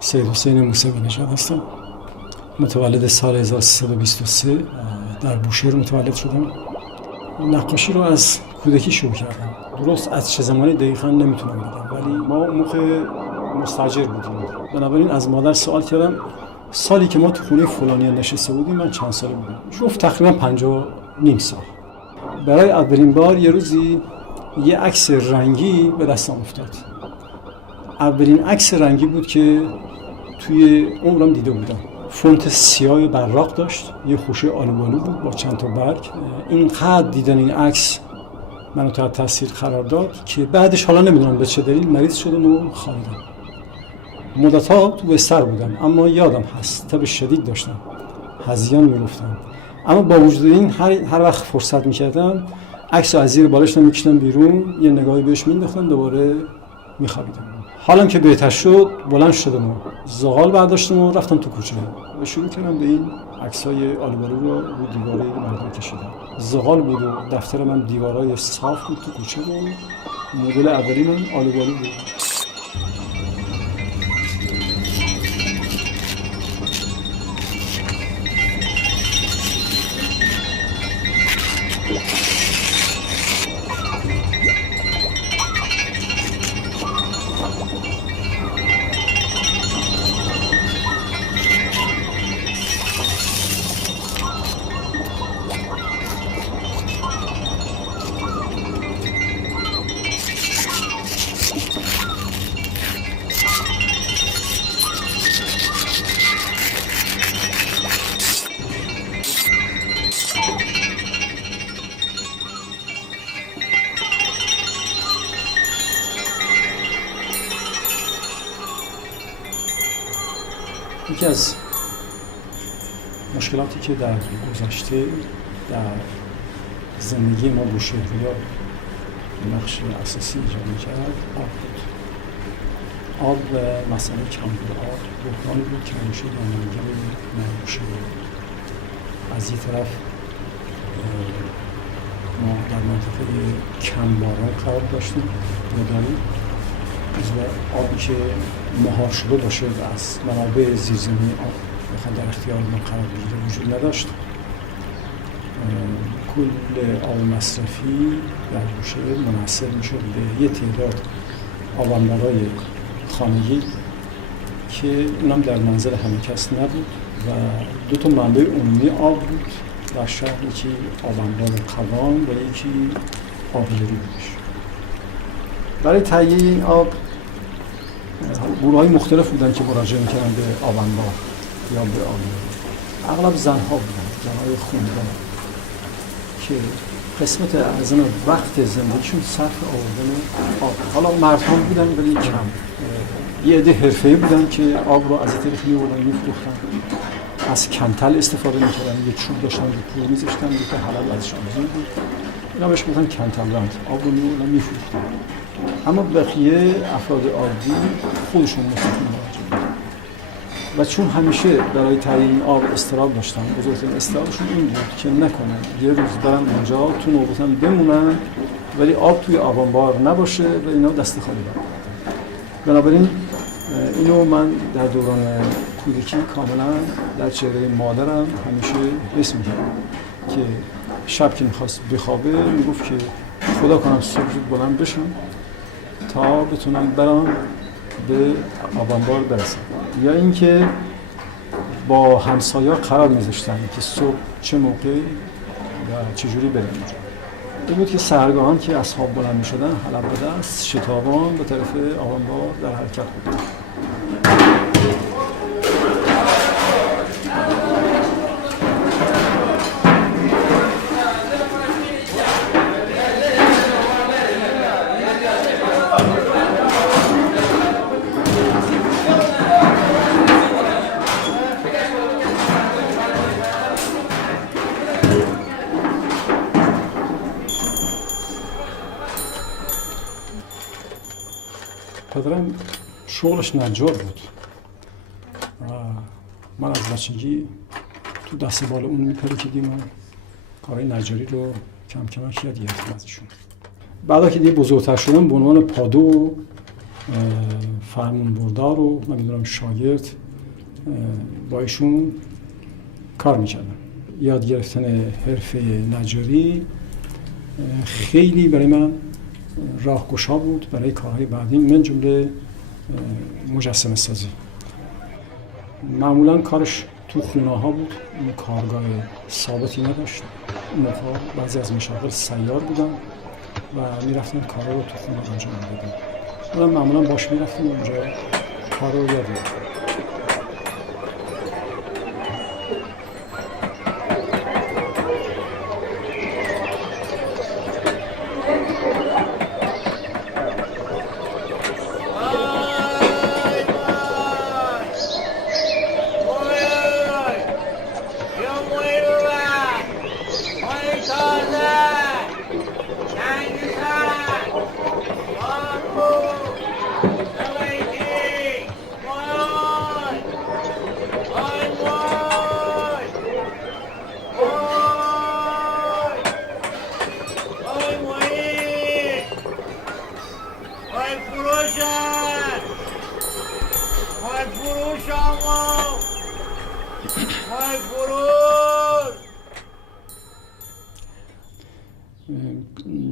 سید حسین موسوی نژاد هستم. متولد سال 1323 در بوشهر متولد شدم. نقاشی رو از کودکی شروع کردم. درست از چه زمانی دقیقاً نمیتونم بگم، ولی ما موقع مستاجر بودیم. بنابراین از مادر سوال کردم سالی که ما تو خونه فلانی نشسته بودیم من چند ساله بودم. گفت تقریباً 50 سال. برای اولین بار یه روزی یه عکس رنگی به دستم افتاد. اولین عکس رنگی بود که توی عمرم دیده بودم. فونت سیاه براق داشت، یه خوشه آلوبالو بود با چند تا برگ. اینقدر دیدن این عکس منو تحت تاثیر قرار داد که بعدش حالا نمیدونم به چه دلیل مریض شدم و خوابیدم. مدت‌ها تو بستر بودم، اما یادم هست تب شدید داشتم، هذیان میگفتم. اما با وجود این هر وقت فرصت میکردم عکس رو از زیر بالشم میکشیدم بیرون، یه نگاهی بهش مینداختم، دوباره میخوابیدم. حالم که بهتر شد بلند شدم و زغال برداشتم و رفتم تو کوچه و شروع کردم به این عکسای آلوبالو رو دیواره مردم کشیدم. زغال بود و دفتر من دیوارای صاف بود تو کوچه و مدل اولی من آلوبالو بود. یکی از مشکلاتی که در گذشته در زندگی ما بوشهری‌ها نقش اساسی ایجاد می‌کرد آب بود. آب و مسئله کمبود آب بحرانی بود که همیشه دامنگیر ما بوشهر بود. از یک طرف ما در منطقه کمباران قرار داشتیم و آبی که مهار شده باشه و از منابع زیرزمینی آب بخواد در اختیار ما قرار بگیره وجود نداشت. کل آب مصرفی در بوشهر منحصر میشد به یه تعداد آبانبارای خانگی که اونم در منزل همه کس نبود و دو تا منبع عمومی آب بود در شهر، یکی آبانبار قوان و یکی آبیاری بودش. برای تهیه این آب گروه‌های مختلف بودن که مراجعه می‌کردن به آبانبار یا به آبیاری. اغلب زن‌ها بودن، زن‌های خوندار که قسمت اعظم وقت زندگیشون صرف آوردن آب. حالا مردها بودن ولی کم. یه عده حرفه‌ای بودن که آب رو از طریق می‌بردن می‌فروختن. از کمتل استفاده میکردن، یه چوب داشتن رو پول میذاشتن که حلب ازش آویزون بود، اینا بهش گفتن کمتل رند، آب رو میفروختن. اما بقیه افراد عادی خودشون موسیقی مواجه بود و چون همیشه برای تعیین آب اضطراب داشتن، بزرگترین اضطرابشون این بود که نکنن یه روز برن اونجا تو نوبتن بمونن ولی آب توی آبانبار نباشه و اینا دست خالی برن. بنابراین اینو من در دوران کودکی کاملا در چهره مادرم همیشه حس می‌کردم که شب که می‌خواست بخوابه میگفت که خدا کنم صبح زود بلند بشم تا بتونم برام به آبانبار برسم، یا اینکه با همسایه‌ها قرار می‌ذاشتن که صبح چه موقعی و چجوری بریم اونجا. این بود که سحرگاهان که اصحاب بلند می‌شدن حلب به دست شتابان به طرف آبانبار در حرکت بودن. پدرم شغلش نجار بود و من از بچگی تو دست بال اون میپریدیم و کارهای نجاری رو کم کم یاد گرفتم ازشون. بعدا که دیگه بزرگتر شدم به عنوان پادو و فرمون بردار و نمیدونم شاگرد با ایشون کار میکردم. یاد گرفتن حرفه نجاری خیلی برای من راهگشا بود برای کارهای بعدی، من جمله مجسمه سازی. معمولا کارش تو خونه ها بود، اون کارگاه ثابتی نداشت. اون موقع بعضی از مشاغل سیار بودن و میرفتن کارا رو تو خونه انجام میدادن. من معمولا باش میرفتم اونجا کار رو یاد گرفتم.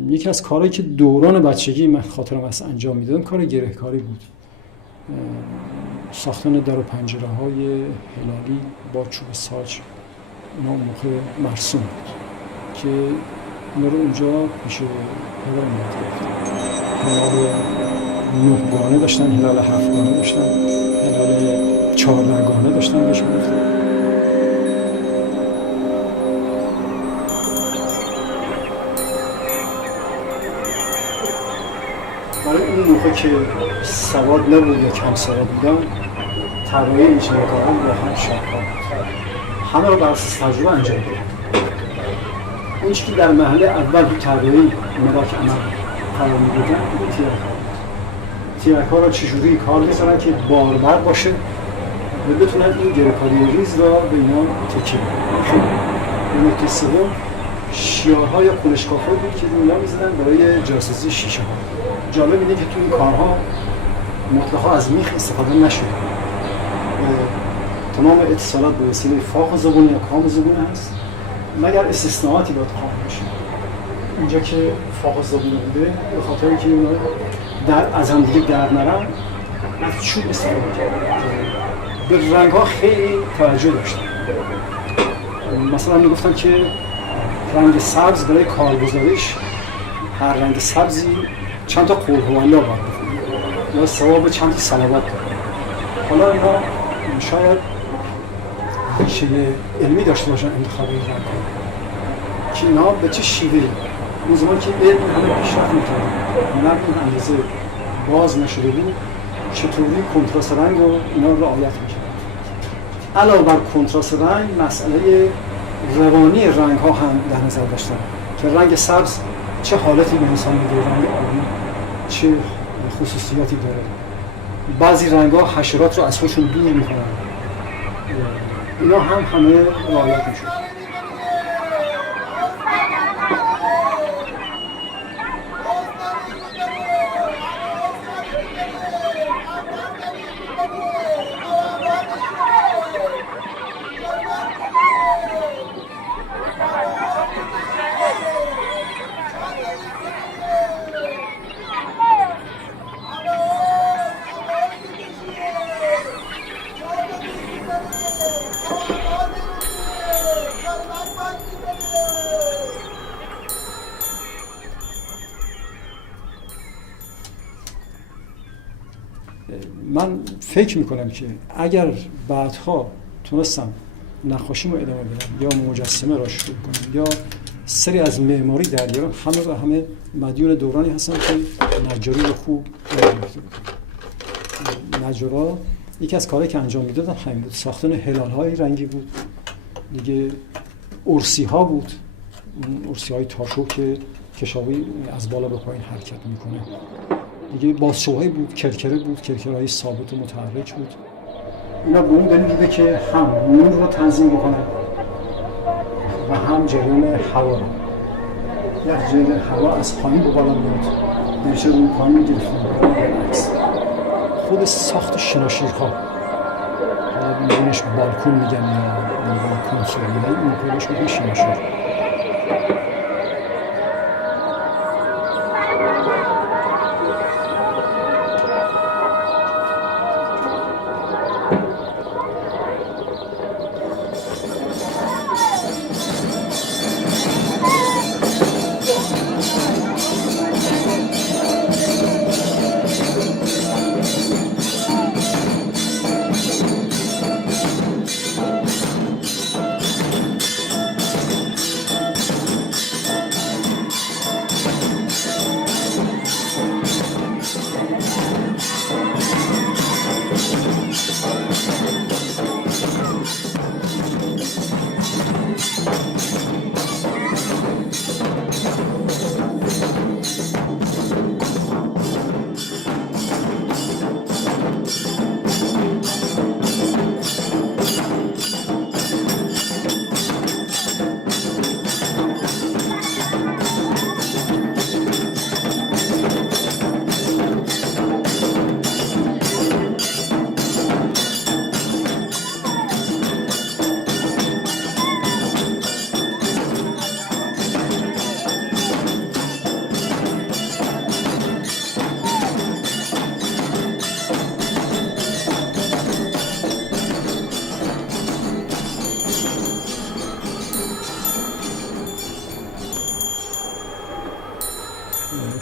یکی از کارهایی که دوران بچگی من خاطرم از انجام میدادم کار گرهکاری بود. ساختن در و پنجره های هلالی با چوب ساج، اینا اون موقع مرسوم بود که اینا رو اونجا پیش پدرم یاد گرفتم. هلال 9 گانه داشتن، هلال 7 گانه داشتن، هلال 14 گانه داشتن بهش میگفتن. برای اون موقع که سواد نبود یا کم سواد بودم، طراحی این چنین کارها با هم شاهکار بود. همه رو بر اساس تجربه انجام دادم. اون چیزی که در مرحله اول تو طراحی مدارک عمل قرار می‌گرفتن این تیرک‌ها بود. تیرک‌ها رو چجوری کار می‌کنن که باربر باشه و بتونن این گره‌کاری ریز را به اینا تکیه بدن. به نکته سوم شیارها یا کنشکاف‌هایی بود که اینا می‌زدن برای جاسازی شیشه‌ها. جالب اینه که تو این کارها مطلقا از میخ استفاده نشده. تمام اتصالات به وسیله فاق زبون یا کام زبون هست، مگر استثناءاتی باید قائل بشه. اینجا که فاق زبون بوده به خاطر اینکه اینا از هم دیگه در نرن از چوب استفاده کردن. به رنگ‌ها خیلی توجه داشتن. مثلا میگفتن که رنگ سبز برای کارگزاریش هر رنگ سبزی چند تا قول هوالله باید بخونید یا ثواب چند تا صلوات داره. حالا اینا شاید ریشه علمی داشته باشن انتخاب این رنگ که اینا به چه شیوهی اون زمان که علم همه پیشرفت می‌کرد هنر این اندازه باز نشده بود چطوری کنتراست رنگ رو اینا رو رعایت می‌کرد. علاوه بر کنتراست رنگ، مسئله روانی رنگ ها هم در نظر داشتن که رنگ سبز چه حالتی به انسان میده، رنگ آبی چه خصوصیاتی داره. بعضی رنگ ها حشرات رو از خودشون دور میکنن، اینا هم همه رعایت میشه. من فکر میکنم که اگر بعدها تونستم نقاشیمو ادامه بدم یا مجسمه را شروع کنم یا سری از معماری در بیارم، همه و همه مدیون دورانی هستن که نجاری رو خوب گرفته بودن. نجارا یکی از کارهایی که انجام میدادن همین بود، ساختن هلال‌های رنگی بود دیگه، ارسی‌ها بود، ارسی‌های تاشو که کشاوی از بالا به پایین حرکت میکنه دیگه، بازشوهایی بود، کرکره بود، کرکرهای ثابت و متحرک بود. اینا به اون دلیل بوده که هم نور رو تنظیم بکنه و هم جریان هوا رو، یک جریان هوا از پایین به بالا میاد، دیگه اون پایین گرفته بالعکس. خود ساخت شناشیرها، حالا بینش بالکون میگن یا کنسول میگن، اون کلش میگن شناشیر.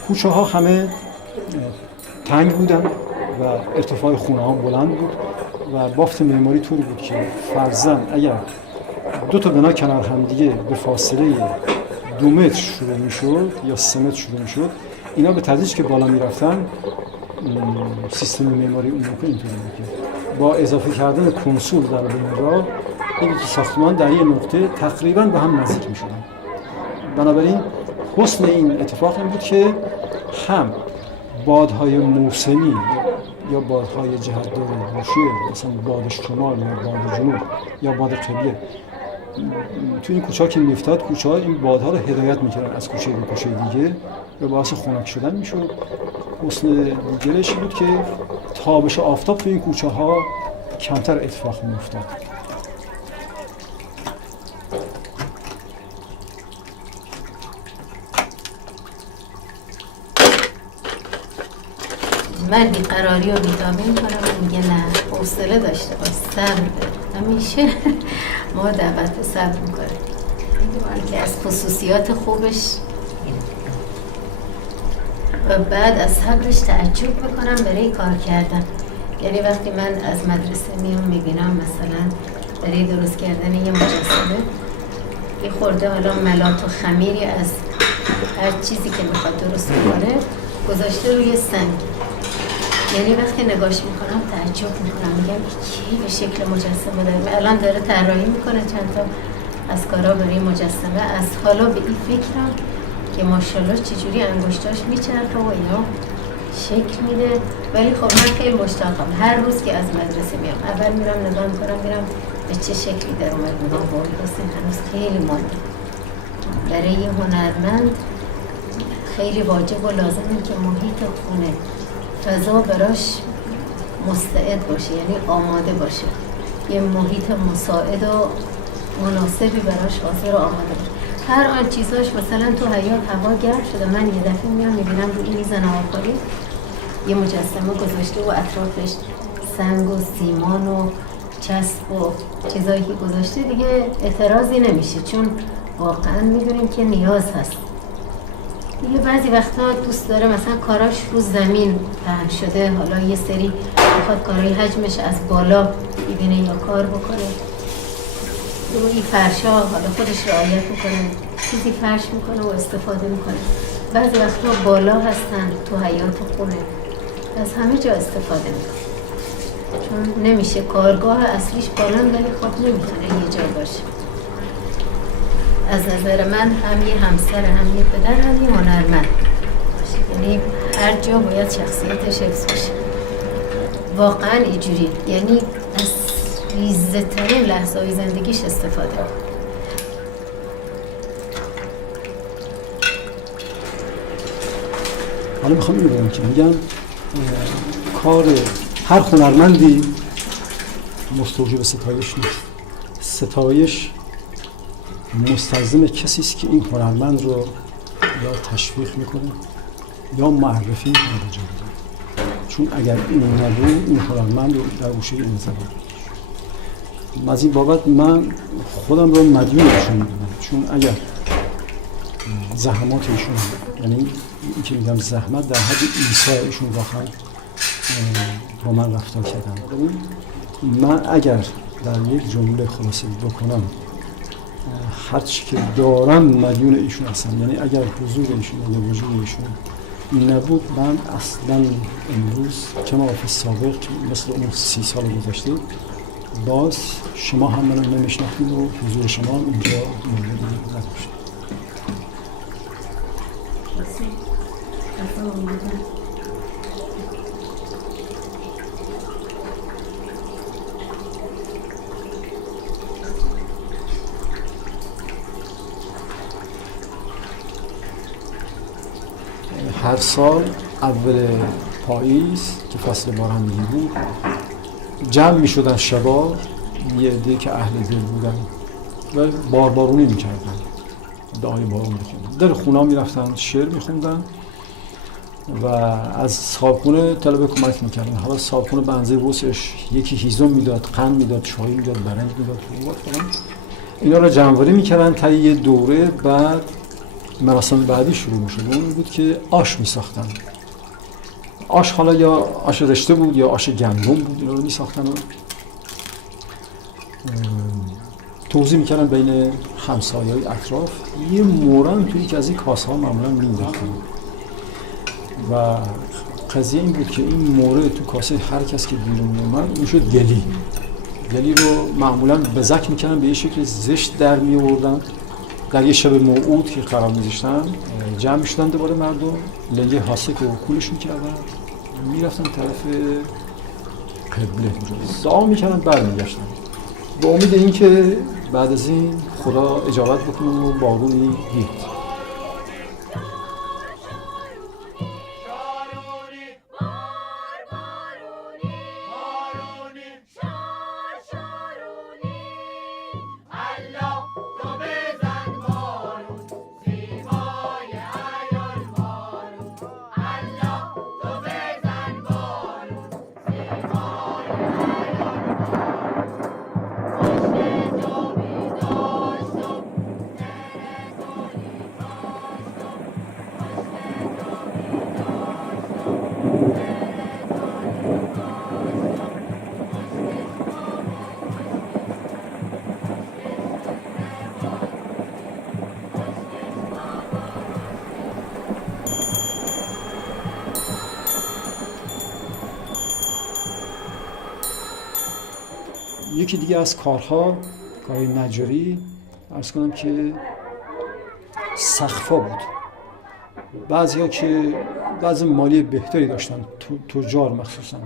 کوچه ها همه تنگ بودن و ارتفاع خونه ها بلند بود و بافت معماری طوری بود که فرضاً اگر دو تا بنا کنار هم دیگه به فاصله 2 متر شروع میشد یا 3 متر شروع میشد، اینا به تدریج که بالا میرفتن، سیستم معماری اون موقع اینطوری بود که با اضافه کردن کنسول در بین راه، این ساختمان در یه نقطه تقریباً به هم نزدیک میشدن. بنابراین حسن این اتفاق این بود که هم بادهای موسمی یا بادهای جهت‌دار بوشهر، مثلا باد شمال یا باد جنوب یا باد قبله، تو این کوچه‌ها که می‌افتاد، کوچه‌ها این بادها رو هدایت می‌کردن از کوچه به کوچه دیگه و باعث خنک شدن می‌شد. حسن دیگرش بود که تابش آفتاب تو این کوچه‌ها کمتر اتفاق می‌افتاد. من بیقراری و بیتابی میکنم، میگه نه حوصله داشته باش، صبر ده. همیشه ما دعوت به صبر میکنیم که از خصوصیات خوبش. و بعد از صبرش تعجب میکنم برای کار کردن. یعنی وقتی من از مدرسه میام میبینم مثلا برای درست کردن یه مجسمه یه خورده حالا ملات و خمیری از هر چیزی که میخواد درست کنه گذاشته روی سنگ، یعنی وقتی نگاش میکنم تعجب میکنم، میگم کی به شکل مجسمه داره. الان داره طراحی میکنه چند تا از کارا برای مجسمه. از حالا به این فکرم که ماشاءالله چجوری انگشتاش میچرخه و اینا شکل میده. ولی خب من خیلی مشتاقم هر روز که از مدرسه میام اول میرم نگاه میکنم ببینم به چه شکلی در اومد. میگم وای حسین هنوز خیلی مونده. برای یه هنرمند خیلی واجب و لازمه که محیط خونه فضا براش مستعد باشه، یعنی آماده باشه، یه محیط مساعد و مناسبی براش حاضر و آماده باشه. هر آن چیزاش مثلا تو حیاط هوا گرم شده، من یه دفعه میام میبینم روی میز ناهارخوری یه مجسمه گذاشته و اطرافش سنگ و سیمان و چسب و چیزایی که گذاشته، دیگه اعتراضی نمیشه چون واقعا میدونیم که نیاز هست. دیگه بعضی وقتا دوست داره مثلا کاراش رو زمین پهن شده، حالا یه سری میخواد کارای حجمش از بالا ببینه یا کار بکنه، روی فرشا حالا خودش رعایت میکنه، چیزی فرش میکنه و استفاده میکنه. بعضی وقتا بالا هستن تو حیاط خونه، از همه جا استفاده میکنه چون نمیشه کارگاه اصلیش بالا، ولی خب نمیتونه یه جا باشه. از نظر من هم یه همسر، هم یه پدر، هم یه هنرمند باشه. یعنی هر جا باید شخصیتش حفظ بشه. واقعا اینجوری، یعنی از ریزه‌ترین لحظه‌های زندگیش استفاده کنه. حالا میخوام اینو بگم که میگن کار هر هنرمندی مستوجب ستایش نیست. ستایش مستلزم کسی است که این هنرمند رو یا تشویق میکنه یا معرفی میکنه به جامعه. چون اگر این نبود این هنرمند رو در گوشه این زبان. از این بابت من خودم رو مدیون ایشون میدونم، چون اگر زحمات ایشون، یعنی این که میگم زحمت در حد عیسی ایشون واقعا با من رفتار کردن. من اگر در یک جمله خلاصه بکنم هرچی که دارم مدیون ایشون هستم، یعنی اگر حضور ایشون یا وجود ایشون نبود من اصلا امروز کما فی سابق مثل اون 30 سال گذشته باز شما هم منو نمیشناختید و حضور شما اینجا موجود نداشت. هر سال اول پاییز که فصل بارندگی بود جمع می شدن شبا یه عده که اهل دل بودن و باربارونی می کردن، دعای بارون می خوندن، در خونه می رفتن شعر می خوندن و از صاحبخونه طلب کمک می کردن. حالا صاحبخونه به اندازه وسعش یکی هیزم می داد، قند می داد، چای می داد، برنج می داد، اینا را جمع‌آوری می کردن تا یه دوره. بعد مراسم بعدی شروع می شد، اون بود که آش می ساختن. آش حالا یا آش رشته بود یا آش گندم بود، اینا رو می ساختن و توزیع می کردن بین همسایه‌های اطراف. یه مورم توی یکی از این کاسه ها معمولا می انداختن و قضیه این بود که این موره تو کاسه هر کس که بیرون می اومد میشد گلی. گلی رو معمولا بزک می کردن، به یه شکل زشت در می آوردن. در یه شب موعود که قرار می‌ذاشتن جمع می‌شدن دوباره مردم، لنگه حاسک رو کولش می‌کردن، می‌رفتن طرف قبله اونجا دعا می‌کردن، برمیگشتن با امید اینکه بعد از این خدا اجابت بکنه و بارونی دید. یکی دیگه از کارهای نجاری عرض کنم که سقفا بود. بعضیا که وضع مالی بهتری داشتن، تجار مخصوصا،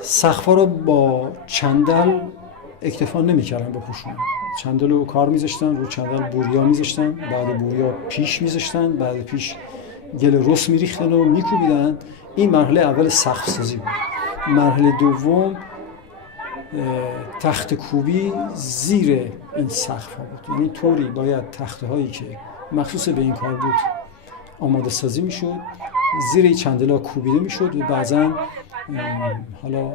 سقفا رو با چندل اکتفا نمی‌کردن بپوشونن. چندل رو کار می‌ذاشتن، رو چندل بوریا می‌ذاشتن، بعد بوریا پیش می‌ذاشتن، بعد پیش گل رس می‌ریختن و می‌کوبیدن. این مرحله اول سقف سازی بود. مرحله دوم تخت کوبی زیر این سقف ها بود. یعنی طوری باید تخته هایی که مخصوص به این کار بود آماده سازی میشد، زیر چندلا کوبیده میشد و بعضا حالا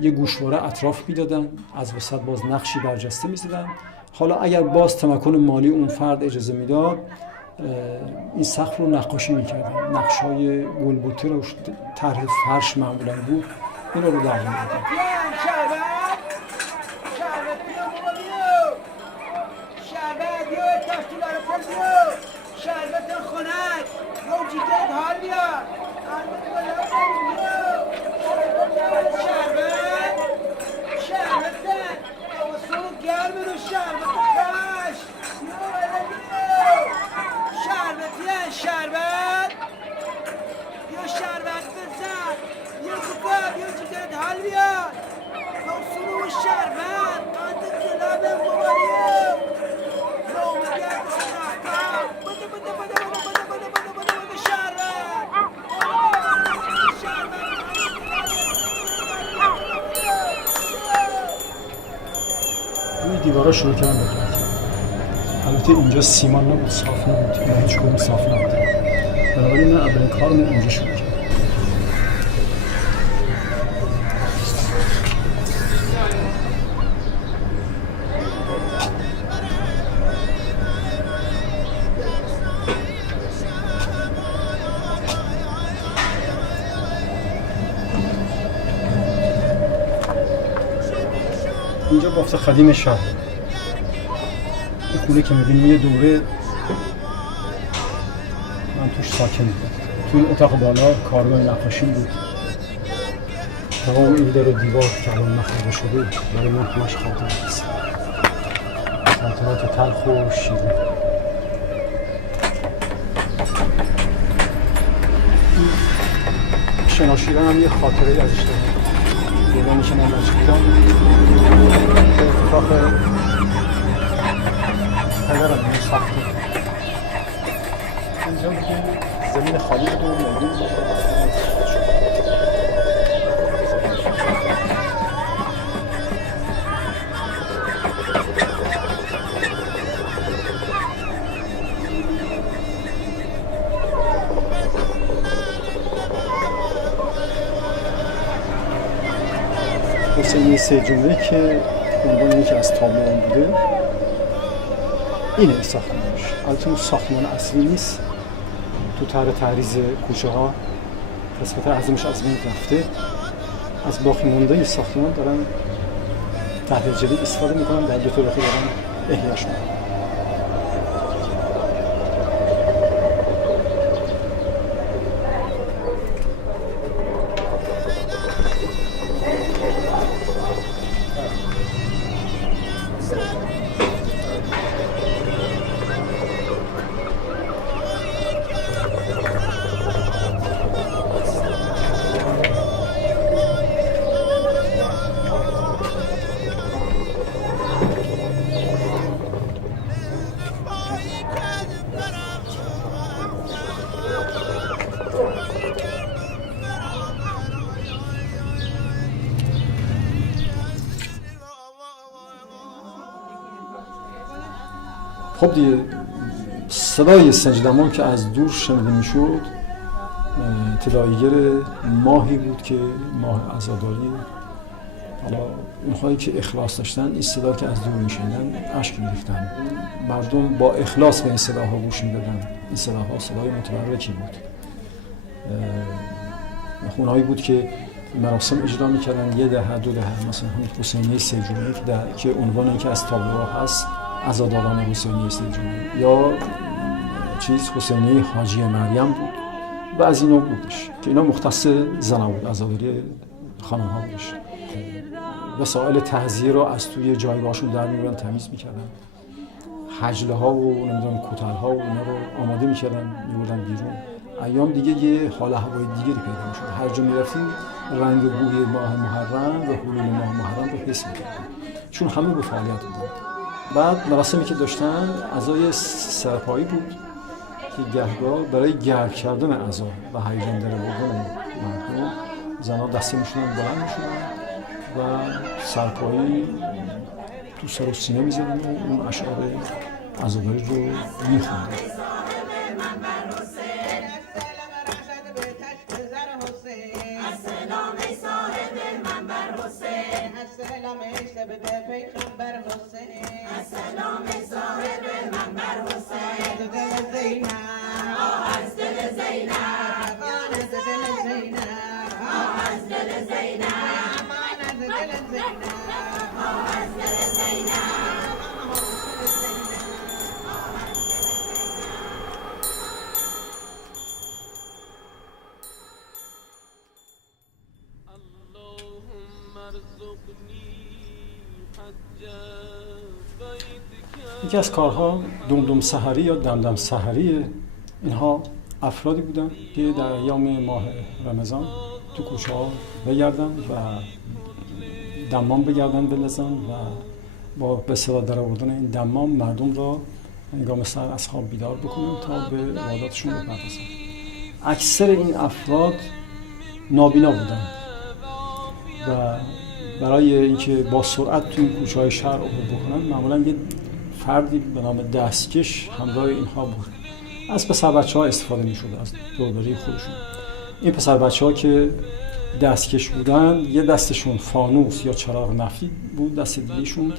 یه گوشواره اطراف میدادن، از وسط باز نقشی برجسته میزدن. حالا اگر باز تمکن مالی اون فرد اجازه میداد این سقف رو نقاشی میکردن، نقش های گلبوته رو طرح فرش معمولا بود، اینا رو در میدادن. شربت خنک موجیگرد حال بیار شربت آسون گرم رو شربت خش شربت یا شربت بزن یا کباب یا جیگرد حال بیار آسون و شربت قاعدت جلابه مباریو نومگرد سنحتا روی دیوارا شروع کردن به کار کردن. البته اینجا سیمان نبود، صاف نبود، یا هیچ کدوم صاف نبود. بنابراین من اولین کارم اونجا شروع کردم. اینجا بافت قدیم شهر. این خونه که می‌بینی یه دوره من توش ساکن بودم. توی اتاق بالا کارگاه نقاشی بود. تمام این در و دیوار که الان مخروبه شده برای من همش خاطره است. خاطرات تلخ و شیرین. شناشیران هم یه خاطره ازش دارم. دورانی که من بچه بودم به اتفاق پدرم این ساخته. اینجا دیگه زمین خالی بود و میدون بود. حسینی سیجونی که عنوان یکی از تابلوان بوده، اینه ساختمانش. البته اون ساختمان اصلی نیست، تو طرح تحریز کوچه ها قسمت اعظمش از بین رفته. از باقی مونده ساختمان دارن تحلیل جدید استفاده میکنن، در 2 طبقه دارن احیاش میکنن. خب دیگه صدای سنجدمان که از دور شنیده میشد تداعیگر ماهی بود که ماه عزاداری. حالا اونهایی که اخلاص داشتن این صدا که از دور میشنیدن اشک میریختن. مردم با اخلاص به این صداها گوش میدادن. این صداها صدای متبرکی بود. خونهایی بود که مراسم اجرا میکردن 1 دهه 2 دهه، مثلا همین حسینیه سیجونی که عنوان اینکه از تابلوها هست عزاداران حسینیه سیجونی، یا حسینیه حاجی مریم بود و از اینا بودش که اینا مختص زنان بود، عزاداری خانم ها بودش. وسایل تغذیه رو از توی جایگاهشون در می‌بردن، تمیز می‌کردن. حجله ها و نمیدونم کوتل ها و اینا رو آماده می‌کردن، می‌بردن بیرون. ایام دیگه یه حال هوای دیگری پیدا می‌شد. هر جا می‌رفتیم رنگ بوی ماه محرم و حلول ماه محرم رو حس می‌کردیم، چون همه به فعالیت بودن. بعد مراسمی که داشتن عزای سرپایی بود که گهگاه برای گرم کردن اعضا و هیجان در آوردن مردم زنها دستی می‌شدن بلند می‌شدن و سرپایی تو سر و سینه می‌زدن و اون اشعار عزاداری رو می‌خوندن. یکی از کارها دمدم سحری یا دمدم سحری، اینها افرادی بودن که در ایام ماه رمضان تو کوچه ها بگردن و دمام بگردن بلزن و با به صدا در آوردن این دمام مردم را هنگام سحر از خواب بیدار بکنن تا به عباداتشون بپردازن. اکثر این افراد نابینا بودن و برای اینکه با سرعت توی کوچه‌های شهر عبور بکنن معمولاً یه فردی به نام دستکش همراه اینها بود. از پسر بچه‌ها استفاده می‌شد از دوروبری خودشون. این پسر بچه‌ها که دستکش بودن، یه دستشون فانوس یا چراغ نفتی بود، دست دیگه‌شون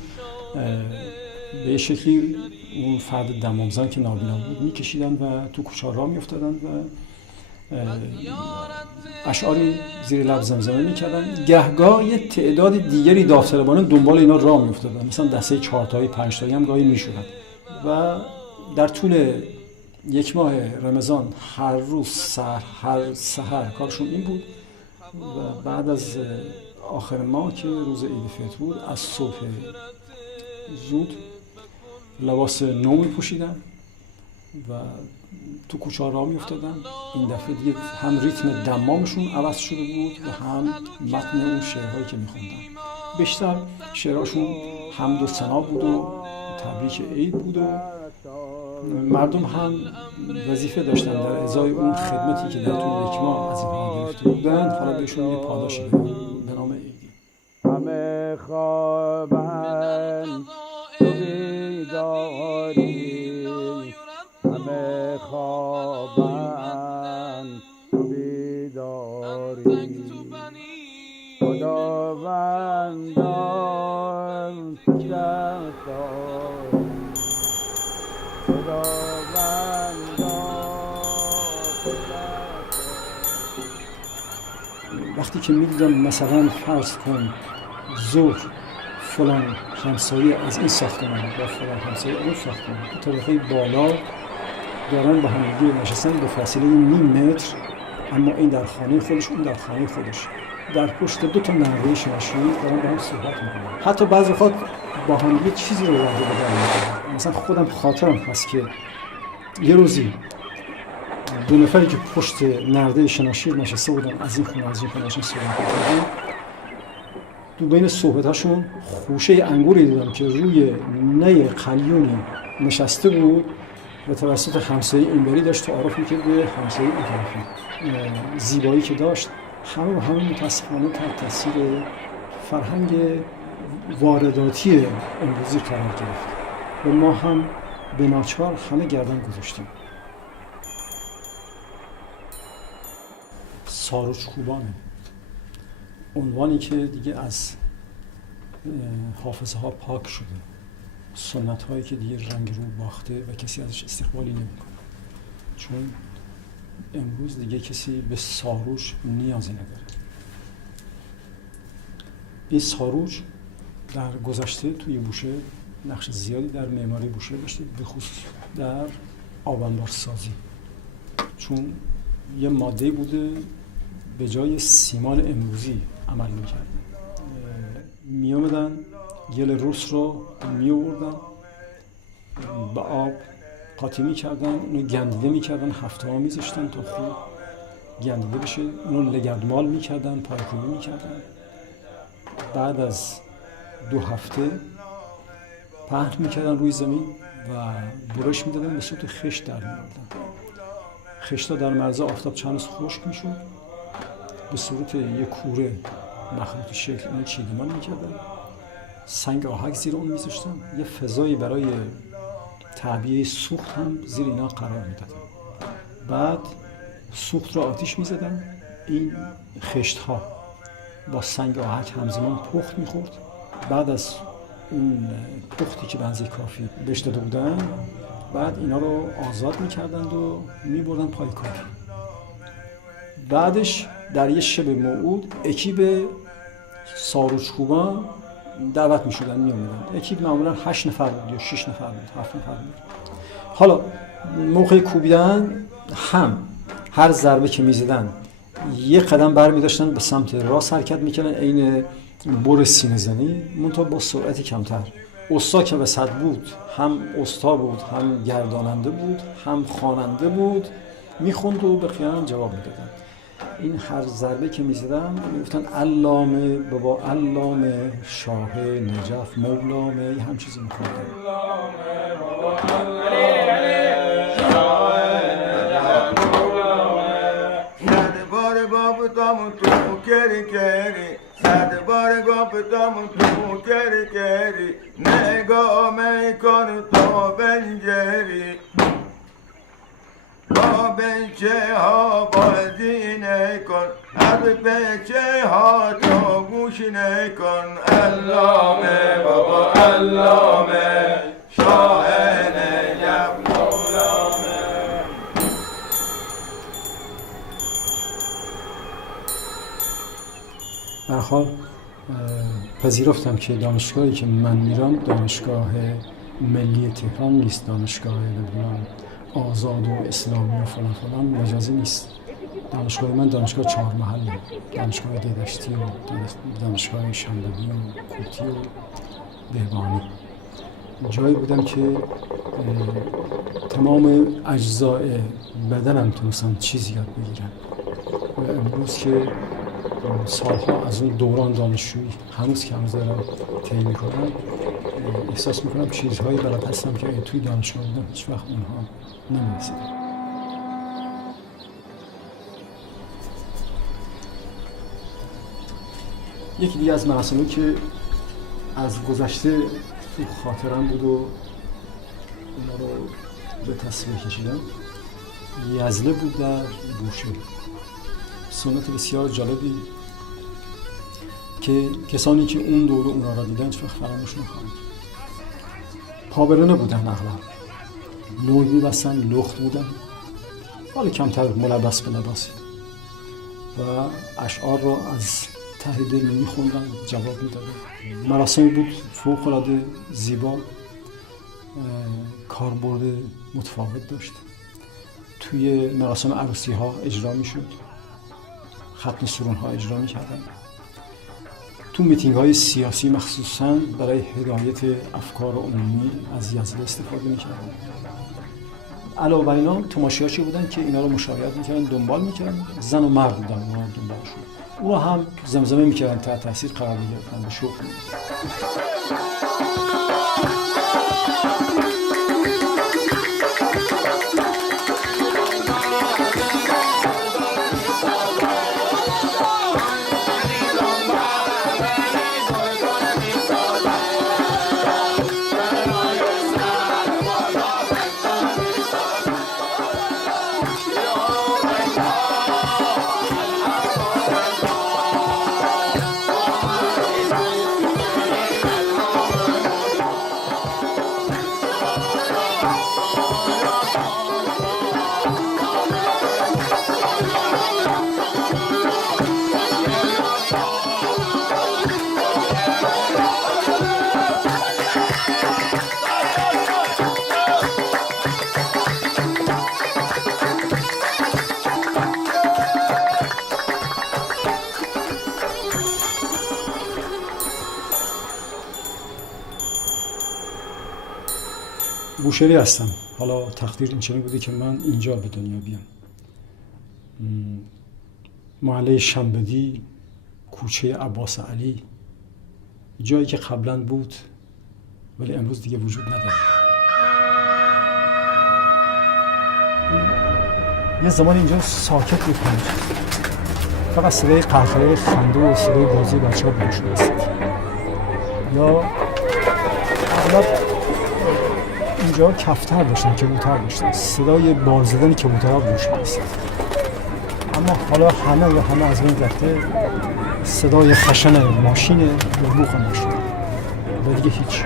به شکلی اون فرد دمامزن که نابینا بود می‌کشیدن و تو کوچه‌ها راه می‌افتادن و اشعاری زیر لب زمزمه می‌کردن. گهگاه یه تعداد دیگری داوطلبانه دنبال اینا راه می‌افتادن، مثلا دسته 4 تایی 5 تایی هم گاهی می‌شدن و در طول یک ماه رمضان هر روز هر سحر کارشون این بود و بعد از آخر ماه که روز عید فطر بود از صبح زود لباس نو می‌پوشیدن و تو کوچه ها راه می‌افتادن. این دفعه دیگه هم ریتم دمامشون عوض شده بود و هم متن اون شعرهایی که می‌خوندن. بیشتر شعرهاشون حمد و ثنا بود و تبریک عید بود و مردم هم وظیفه داشتن در ازای اون خدمتی که در طول یک ماه از اینها گرفته بودن حالا بهشون یه پاداشی بدن به نام عیدی. همه خوابن تو بیداری، همه خوابن تو بیداری، خداوندان دستار، وقتی که می‌دیدم مثلا فرض کن ظهر فلان همسایه از این ساختمان با فلان همسایه اون ساختمان تو طبقه بالا دارن با همدیگه نشستن به فاصله نیم متر، اما این در خانه خودش اون در خانه خودش در پشت 2 تا نرده شناشویی دارن با هم صحبت می‌کنن. حتی بعضی وقت با هم یه چیزی رو وارد بدن می‌کنن. مثلا خودم خاطرم هست که یه روزی 2 نفری که پشت نرده شناشیر نشسته بودن از این خونه از این خونه صحبت می‌کردن، تو بین صحبتاشون خوشه انگوری دیدم که روی نی قلیونی نشسته بود و توسط همسایه اینوری داشت تعارف می‌کرد به همسایه اون طرفی. زیبایی که داشت همه متاسفانه تحت تاثیر فرهنگ وارداتی امروزی قرار گرفت و ما هم به ناچار همه گردن گذاشتیم. ساروچ کوبانه عنوانی که دیگه از حافظه ها پاک شده، سنت هایی که دیگه رنگ رو باخته و کسی ازش استقبالی نمیکنه، چون امروز دیگه کسی به ساروچ نیازی نداره. این ساروچ در گذشته توی بوشهر نقش زیادی در معماری بوشهر داشته، به خصوص در آبانبار سازی، چون یه ماده بوده به جای سیمان امروزی عمل می‌کرد. می آمدن گل روس رو می آوردن به آب قاطی می کردن، اونو گندیده می کردن، هفته ها می زشتن تا خوب گندیده بشه، اونو لگدمال می کردن، پایکوبی می کردن. بعد از 2 هفته پهن می کردن روی زمین و برش می دادن، به صورت خشت در می آوردن. خشتا در مرز آفتاب چند روز خشک می شد، به صورت یک کوره مخروط شکل اونو چیدمان می کردن، سنگ آهک زیر اون می زشتن، یه فضایی برای تعبیه سوخت هم زیر اینا قرار می دادن. بعد سوخت رو آتیش می زدن، این خشت ها با سنگ آهک همزمان پخت می خورد. بعد از اون پختی که بنزه کافی بهش داده بودن، بعد اینا رو آزاد می کردند و می بردن پای کار. بعدش در یه شب موعود اکیب ساروچکوبان دعوت می شدن، می اومدن. اکیب معمولا 8 نفر بود یا 6 نفر بود، 7 نفر بود. حالا موقع کوبیدن هم هر ضربه که می زدن یه قدم بر می داشتن به سمت راست حرکت می کردن، عین بر سینه زنی، منتها با سرعت کمتر. استا که وسط بود هم استا بود، هم گرداننده بود، هم خواننده بود، میخوند و به خیانت جواب میدادن. این هر ضربه که میزدن میگفتن علامه بابا، علامه شاه نجف، مولامه، هم چیزی میخوندن. بار گفتم تو کری نگاه میکن تو بنجری با بچه ها بازی نکن، از بچه ها تو گوش نکن. علامه بابا علامه شاه نجف مولامه. به هر حال پذیرفتم که دانشگاهی که من میرم دانشگاه ملی تهران نیست، دانشگاه آزاد و اسلامی و فلان فلان مجازی نیست. دانشگاه من دانشگاه 4 محله، دانشگاه دیدشتی و دانشگاه شنبه‌ای و کوتی و بهبانی. جایی بودم که تمام اجزاء بدنم تونستن چیزی یاد بگیرن و امروز که سالها از اون دوران دانشجویی هنوز که هنوز دارم طی میکنم، احساس میکنم چیزهایی بلد هستم که توی دانشگاه بودم هیچ وقت اونها نمی‌رسیدم. یکی دیگه از مراسمی که از گذشته تو خاطرم بود و اونا رو به تصویر کشیدم، یزله بود در بوشهر. سنت بسیار جالبی که کسانی که اون دوره اونا را دیدن هیچ وقت فراموش نخواهند. پابرنه بودن، اغلب نور می‌بستن، لخت بودن، حالا کمتر ملبس به لباسی و اشعار را از ته دل می‌خوندن، جواب می‌دادن. مراسمی بود فوق‌العاده زیبا، کاربرد متفاوت داشت. توی مراسم عروسی‌ها اجرا می‌شد، ختم سرون‌ها اجرا می‌کردن. تو میتینگ‌های سیاسی مخصوصاً برای هدایت افکار عمومی از یزله استفاده می‌کردن. علاوه بر اینا تماشاچی بودن که اینا رو مشاهده می‌کردن، دنبال می‌کردن، زن و مرد بودن اونا دنبالشون. اونا هم زمزمه می‌کردن، تحت تاثیر قرار می‌گرفتن، به شوق بوشهری هستم. حالا تقدیر این چنین بوده که من اینجا به دنیا بیام. محله شنبدی، کوچه عباس علی، جایی که قبلا بود ولی امروز دیگه وجود نداره. یه زمان اینجا ساکت بود، فقط صدای قهقه خنده و صدای بازی بچه‌ها به گوش می‌رسید. یا اغلب اینجا کفتر داشتن، کبوتر داشتن، صدای بال زدن کبوترها به گوش می‌رسید. اما حالا همه از بین رفته، صدای خشن ماشین یا بوق ماشین و دیگه هیچ.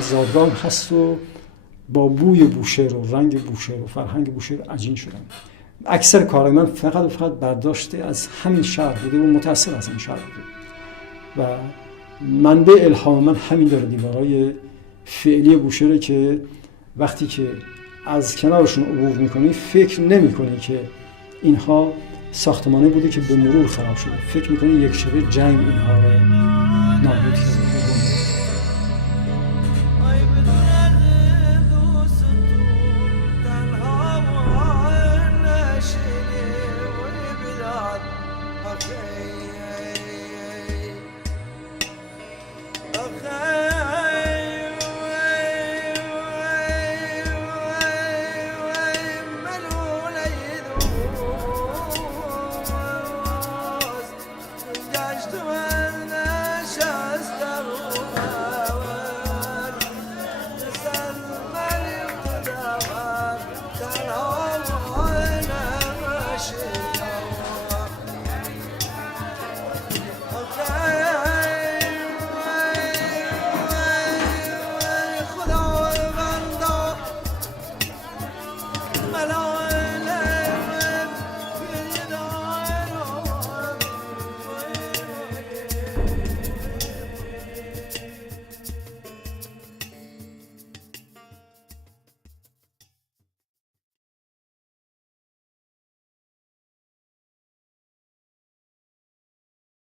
زادگاه هست و با بوی بوشهر و رنگ بوشهر و فرهنگ بوشهر عجین شدم. اکثر کارهای من فقط و فقط برداشته از همین شهر بوده و متأثر از این شهر بوده و منبع الهام من همین داره. دیوارهای فعلی بوشهر که وقتی که از کنارشون عبور میکنی فکر نمیکنی که اینها ساختمانی بوده که به مرور خراب شده، فکر میکنی یک شبه جنگ اینها رو نابود کرده. to